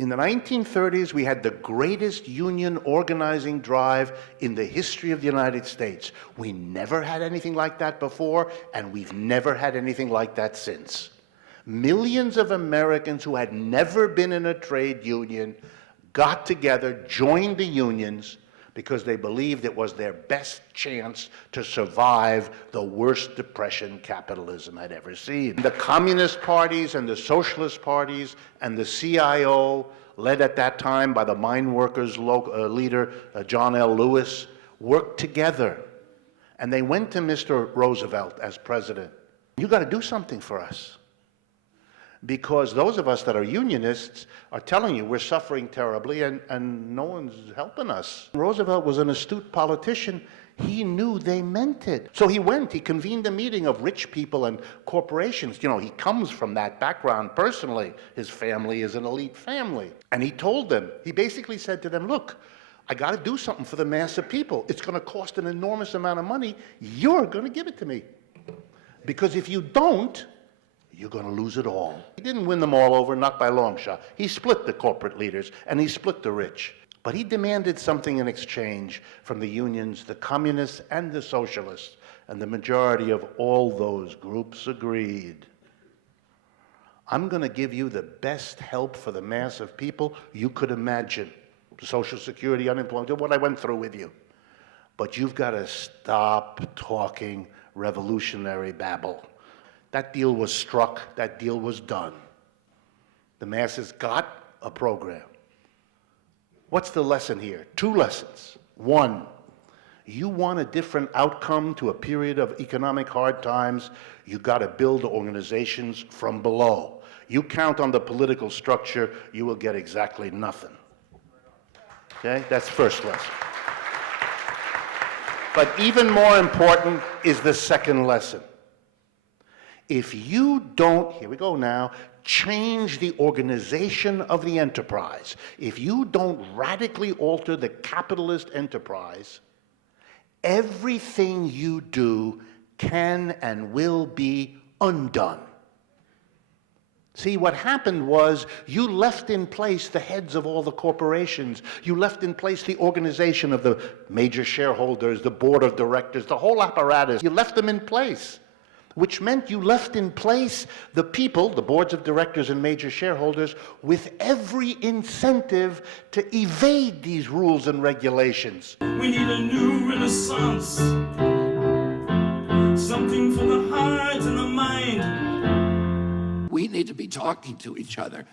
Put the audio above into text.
In the 1930s, we had the greatest union organizing drive in the history of the United States. We never had anything like that before, and we've never had anything like that since. Millions of Americans who had never been in a trade union got together, joined the unions, because they believed it was their best chance to survive the worst depression capitalism had ever seen. The communist parties and the socialist parties and the CIO, led at that time by the mine workers leader, John L. Lewis, worked together. And they went to Mr. Roosevelt as president. You got to do something for us. Because those of us that are unionists are telling you we're suffering terribly and no one's helping us. Roosevelt was an astute politician. He knew they meant it. So he went, he convened a meeting of rich people and corporations. You know, he comes from that background personally. His family is an elite family. And he told them, he basically said to them, look, I got to do something for the mass of people. It's going to cost an enormous amount of money. You're going to give it to me. Because if you don't, you're going to lose it all. He didn't win them all over, not by a long shot. He split the corporate leaders, and he split the rich. But he demanded something in exchange from the unions, the communists, and the socialists. And the majority of all those groups agreed. I'm going to give you the best help for the mass of people you could imagine. Social Security, unemployment, what I went through with you. But you've got to stop talking revolutionary babble. That deal was struck, that deal was done. The masses got a program. What's the lesson here? Two lessons. One, you want a different outcome to a period of economic hard times, you got to build organizations from below. You count on the political structure, you will get exactly nothing. Okay, that's first lesson. But even more important is the second lesson. If you don't, here we go now, change the organization of the enterprise, if you don't radically alter the capitalist enterprise, everything you do can and will be undone. See, what happened was you left in place the heads of all the corporations. You left in place the organization of the major shareholders, the board of directors, the whole apparatus. You left them in place. Which meant you left in place the people, the boards of directors and major shareholders, with every incentive to evade these rules and regulations. We need a new renaissance, something for the heart and the mind. We need to be talking to each other.